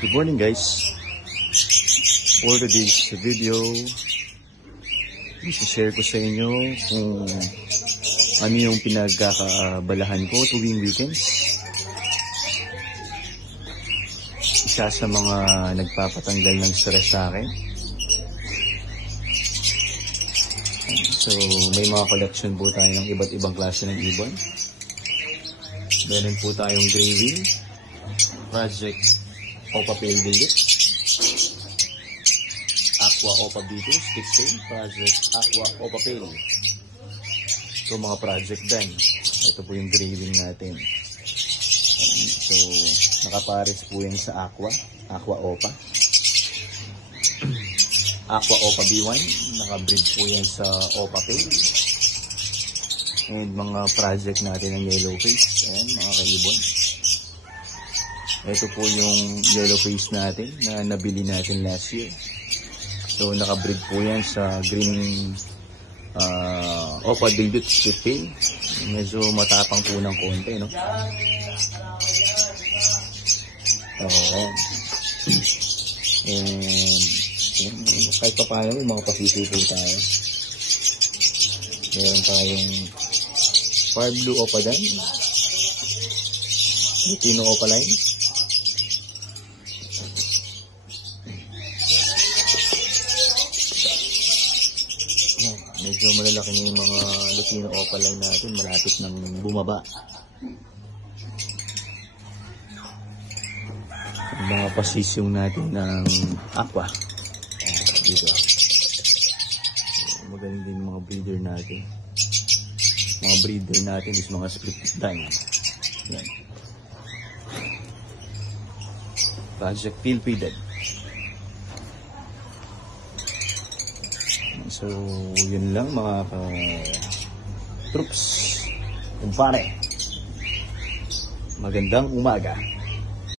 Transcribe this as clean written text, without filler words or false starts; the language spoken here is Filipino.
Good morning guys. For today's video, i-share ko sa inyo kung ano yung pinagkakabalahan ko tuwing weekends. Isa sa mga nagpapatanggal ng stress sa akin. So may mga collection po tayo ng iba't ibang klase ng ibon. Meron po tayong gravy, project Opa Pale Billet, Aqua Opa Beetle, Stick Project Aqua Opa Pale. So mga project din. Ito po yung graving natin. So nakapares po yan sa Aqua Opa. Aqua Opa B1, nakabreed po yan sa Opa Pale. And mga project natin ng yellow face. Ayan mga kaibon. Ito po yung yellow face natin na nabili natin last year. So nakabreed po yan sa green Opa Dilute Split Pale. Medyo matapang po ng konti, no? And kahit pa paano may mga pasisi po tayo. Meron tayong Far Blue Opa Dan, Lutino Opa Line, medyo malalaki na yung mga Lutino Opa Line natin, malapit nang bumaba. Ang mga pasisyong natin ng Aqua dito. So, magaling din mga breeder natin. Mga breeder natin is mga split dime. Yan. Project Philpided. So, yun lang mga troops. Kumpare. Magandang umaga.